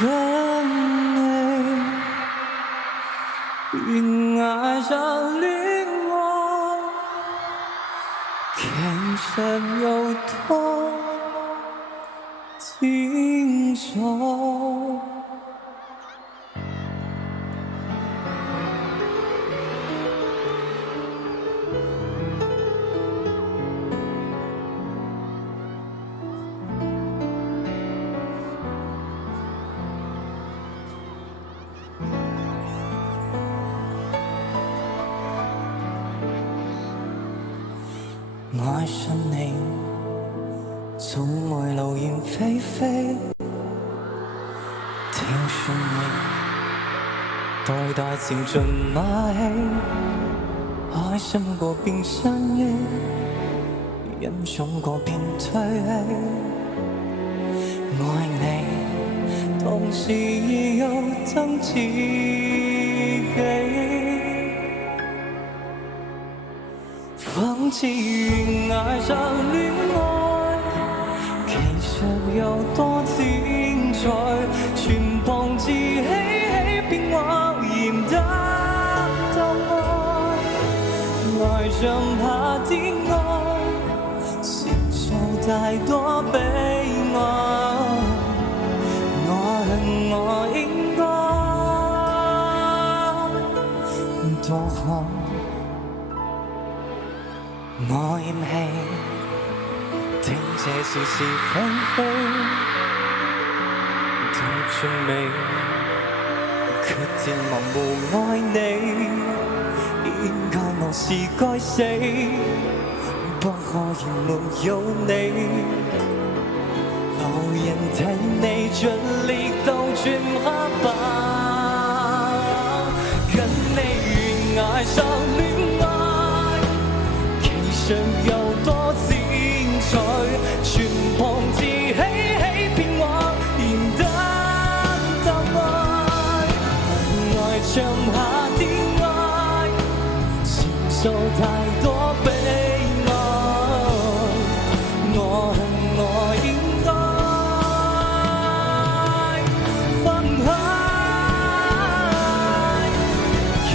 跟你越爱上恋爱，其實有多精彩。愛上你，總會流言蜚蜚。聽說你代代潛進馬戲，開心過便相依，欣賞過便退棄。愛你，同時亦有憎自己。仿似越愛上戀愛，其實有多精彩，全憑自欺欺騙我嫌得到愛，愛像怕的愛，承受太多悲哀，我應該多好。我厭棄聽這是是非非，到最尾決定盲目愛你，應該我是該死，不可以沒有你，路人睇你盡力到轉黑白，跟你越愛上戀愛。有多精彩，全憑自欺欺騙我嫌得到愛，愛像下的愛，承受太多悲哀，我應該分開，若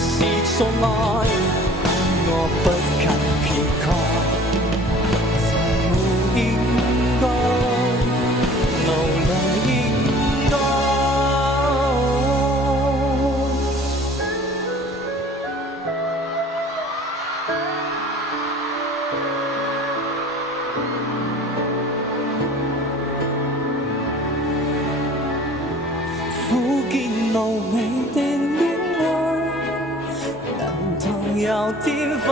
是錯愛，我不苦見無味的戀愛，難道有天分？